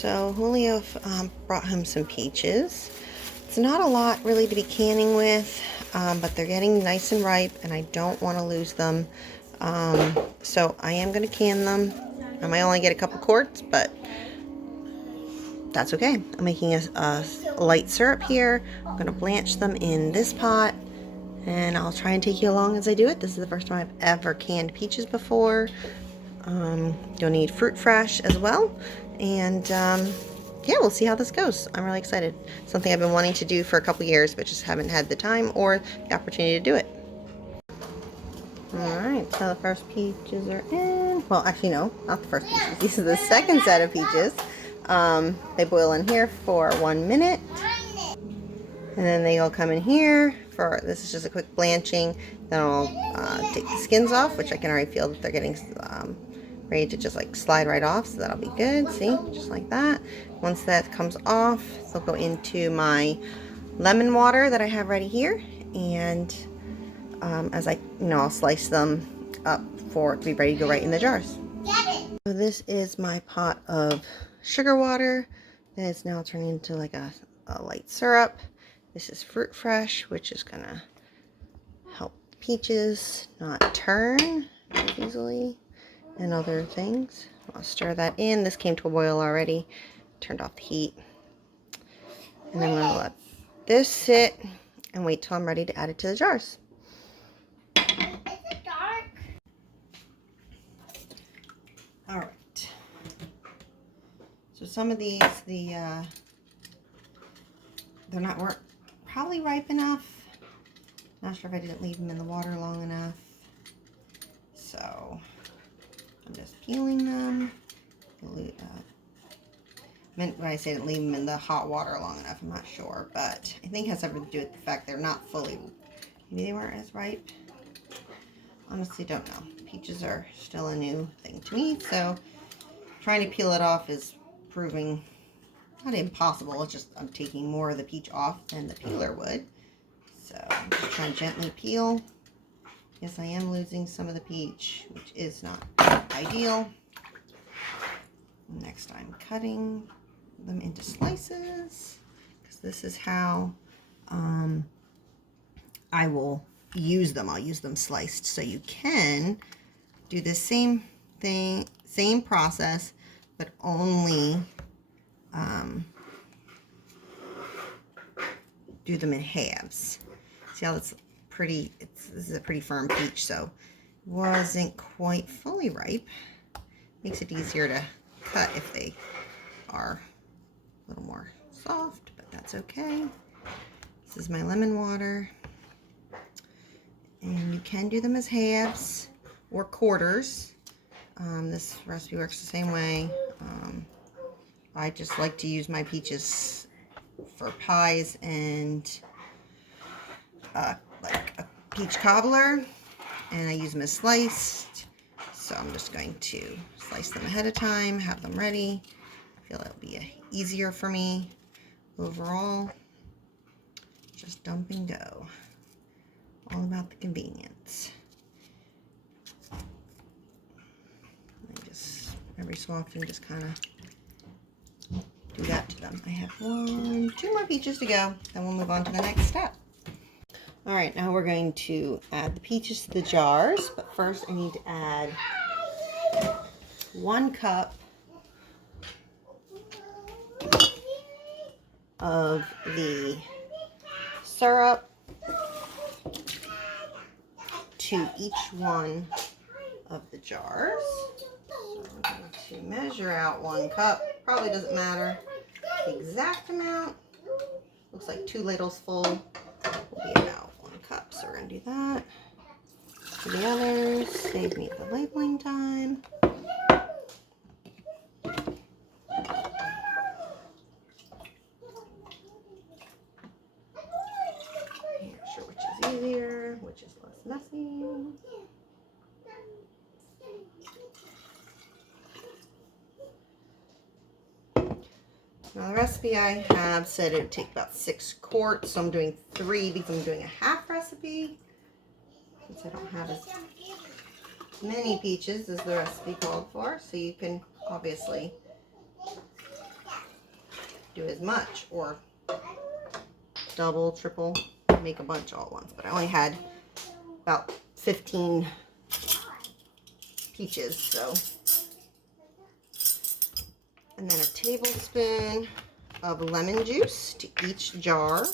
So Julio brought him some peaches. It's not a lot really to be canning with, but they're getting nice and ripe and I don't want to lose them. So I am going to can them. I might only get a couple quarts, but that's okay. I'm making a light syrup here. I'm going to blanch them in this pot and I'll try and take you along as I do it. This is the first time I've ever canned peaches before. You'll need fruit fresh as well. And yeah, we'll see how this goes. I'm really excited. Something I've been wanting to do for a couple years, but just haven't had the time or the opportunity to do it. Alright, so the first peaches are in. Well, actually no, not the first peaches. These are the second set of peaches. They boil in here for 1 minute. And then they'll come in here for, this is just a quick blanching. Then I'll take the skins off, which I can already feel that they're getting ready to just like slide right off, so that'll be good. See, just like that. Once that comes off, they'll go into my lemon water that I have ready here, and as I'll slice them up for it to be ready to go right in the jars. So this is my pot of sugar water that is now turning into like a light syrup. This is fruit fresh, which is gonna help peaches not turn easily and other things. I'll stir that in. This came to a boil already. Turned off the heat. And I'm going to let this sit and wait till I'm ready to add it to the jars. Is it dark? Alright. So some of these, they're weren't probably ripe enough. Not sure if I didn't leave them in the water long enough. So I'm just peeling them. When I say to leave them in the hot water long enough, I'm not sure, but I think it has something to do with the fact they're not fully, maybe they weren't as ripe. Honestly, don't know. Peaches are still a new thing to me, so trying to peel it off is proving not impossible. It's just I'm taking more of the peach off than the peeler would. So I'm just trying to gently peel. Yes, I am losing some of the peach, which is not ideal. Next, I'm cutting them into slices, because this is how I will use them. I'll use them sliced. So you can do the same thing, same process, but only do them in halves. See how that's pretty, this is a pretty firm peach, so wasn't quite fully ripe. Makes it easier to cut if they are a little more soft, but that's okay. This is my lemon water. And you can do them as halves or quarters. This recipe works the same way. I just like to use my peaches for pies and like a peach cobbler, and I use them as sliced. So I'm just going to slice them ahead of time, have them ready. I feel it'll be easier for me overall. Just dump and go. All about the convenience. I just every so often just kind of do that to them. I have 2 more peaches to go, then we'll move on to the next step. All right, now we're going to add the peaches to the jars, but first I need to add 1 cup of the syrup to each one of the jars. So I'm going to measure out 1 cup. Probably doesn't matter the exact amount. Looks like 2 ladles full will be about 1 cup. So we're going to do that. To the others, save me the labeling time. Not sure which is easier, which is less messy. Now the recipe I have said it would take about 6 quarts, so I'm doing 3 because I'm doing a half recipe. Since I don't have as many peaches as the recipe called for, so you can obviously do as much, or double, triple, make a bunch all at once. But I only had about 15 peaches, so. And then a tablespoon of lemon juice to each jar.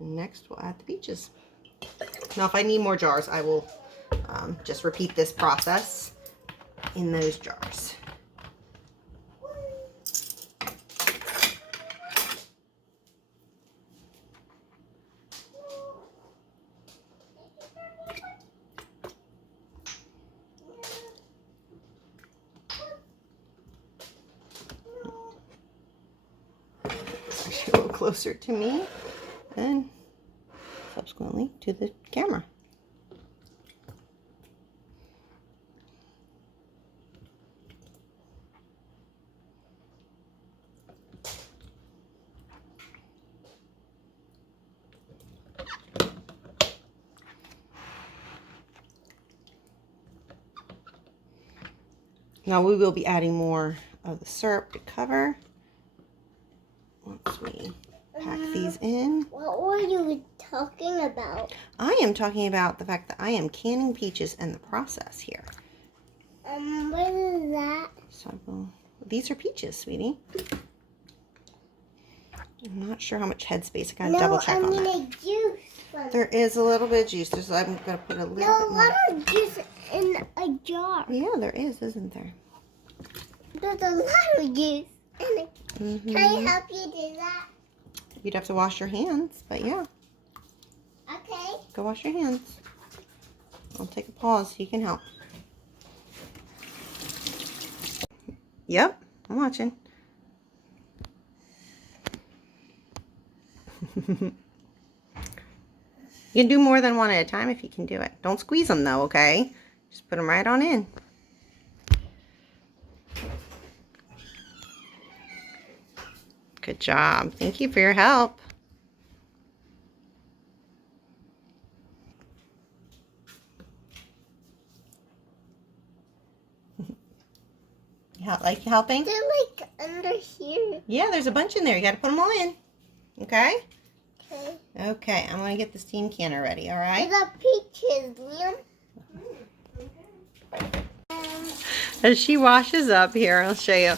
And next we'll add the peaches. Now if I need more jars, I will just repeat this process in those jars. A little closer to me and subsequently to the camera. Now we will be adding more of the syrup to cover once we pack these in. What were you talking about? I am talking about the fact that I am canning peaches and the process here. What is that? So these are peaches, sweetie. I'm not sure how much headspace. I gotta double check on that. A juice one. There is a little bit of juice. So I'm gonna put a little bit No, a more. lot of juice in a jar. Yeah, there is, isn't there? There's a lot of juice in it. Mm-hmm. Can I help you do that? You'd have to wash your hands, but yeah, Okay. go wash your hands. I'll take a pause so you can help. Yep, I'm watching. You can do more than one at a time if you can do it. Don't squeeze them though, okay? Just put them right on in. Good job. Thank you for your help. Like helping? They're like under here. Yeah, there's a bunch in there. You got to put them all in. Okay? Okay. Okay, I'm going to get the steam canner ready, all right? The peaches, Liam. As she washes up here, I'll show you.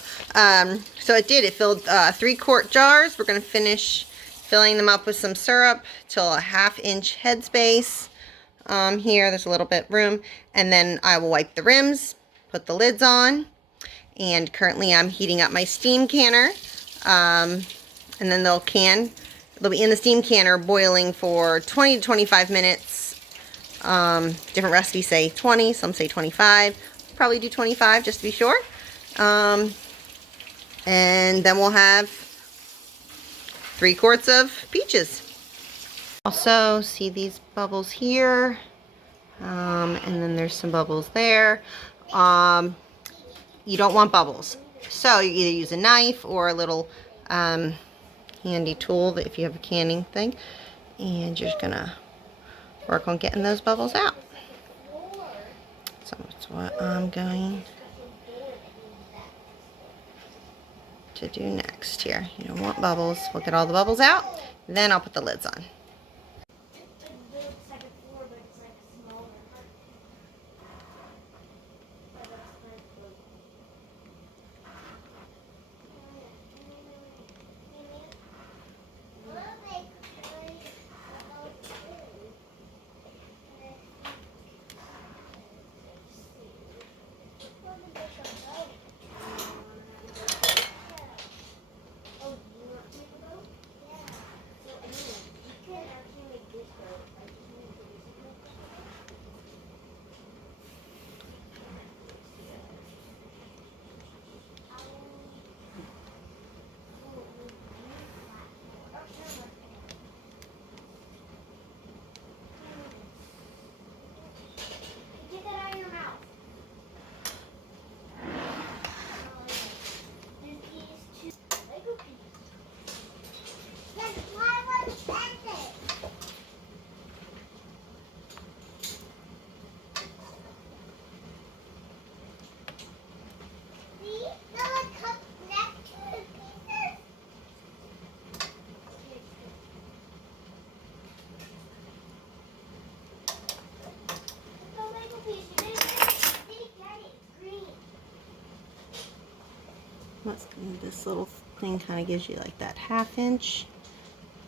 So it filled 3-quart jars. We're going to finish filling them up with some syrup till a 1/2-inch headspace. Here, there's a little bit room. And then I will wipe the rims, put the lids on. And currently I'm heating up my steam canner. And then they'll be in the steam canner boiling for 20 to 25 minutes. Different recipes say 20, some say 25. Probably do 25 just to be sure. And then we'll have 3 quarts of peaches. Also, see these bubbles here. And then there's some bubbles there. You don't want bubbles. So you either use a knife or a little handy tool that if you have a canning thing. And you're just gonna work on getting those bubbles out. So that's what I'm going to do next here. You don't want bubbles. We'll get all the bubbles out. Then I'll put the lids on. thing kind of gives you like that 1/2 inch.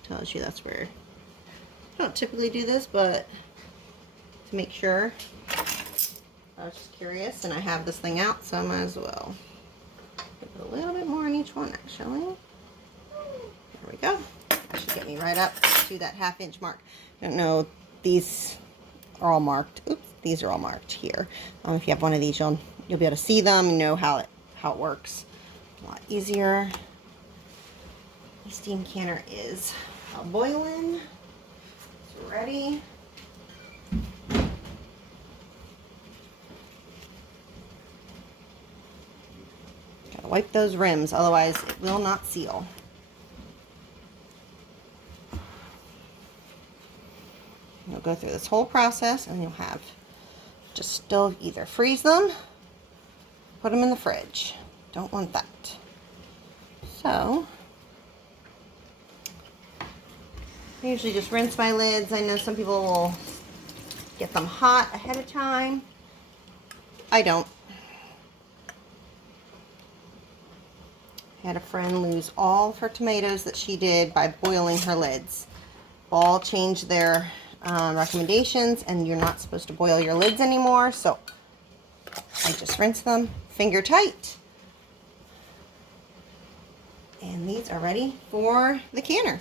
Tells you that's where, I don't typically do this, but to make sure. I was just curious, and I have this thing out, so I might as well put a little bit more on each one, actually. There we go. That should get me right up to that 1/2 inch mark. I don't know, these are all marked. Oops, these are all marked here. If you have one of these, you'll be able to see them and know how it works. A lot easier. My steam canner is boiling. It's ready. Gotta wipe those rims, otherwise it will not seal. You'll go through this whole process and you'll have just still either freeze them, put them in the fridge. Don't want that. So, I usually just rinse my lids. I know some people will get them hot ahead of time. I don't. I had a friend lose all of her tomatoes that she did by boiling her lids. All changed their recommendations, and you're not supposed to boil your lids anymore, so I just rinse them finger tight. And these are ready for the canner.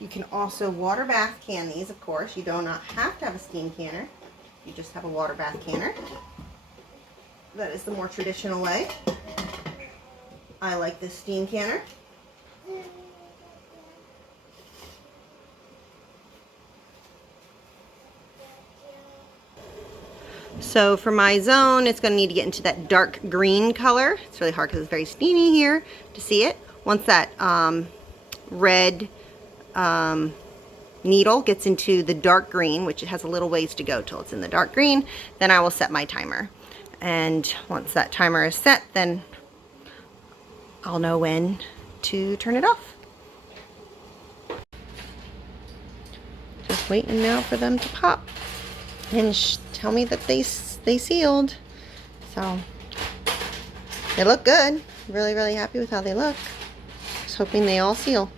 You can also water bath can these, of course. You do not have to have a steam canner. You just have a water bath canner. That is the more traditional way. I like this steam canner. So for my zone, it's going to need to get into that dark green color. It's really hard because it's very steamy here to see it. Once that red needle gets into the dark green, which it has a little ways to go till it's in the dark green, then I will set my timer. And once that timer is set, then I'll know when to turn it off. Just waiting now for them to pop and tell me that they sealed. So they look good. Really, really happy with how they look. Just hoping they all seal.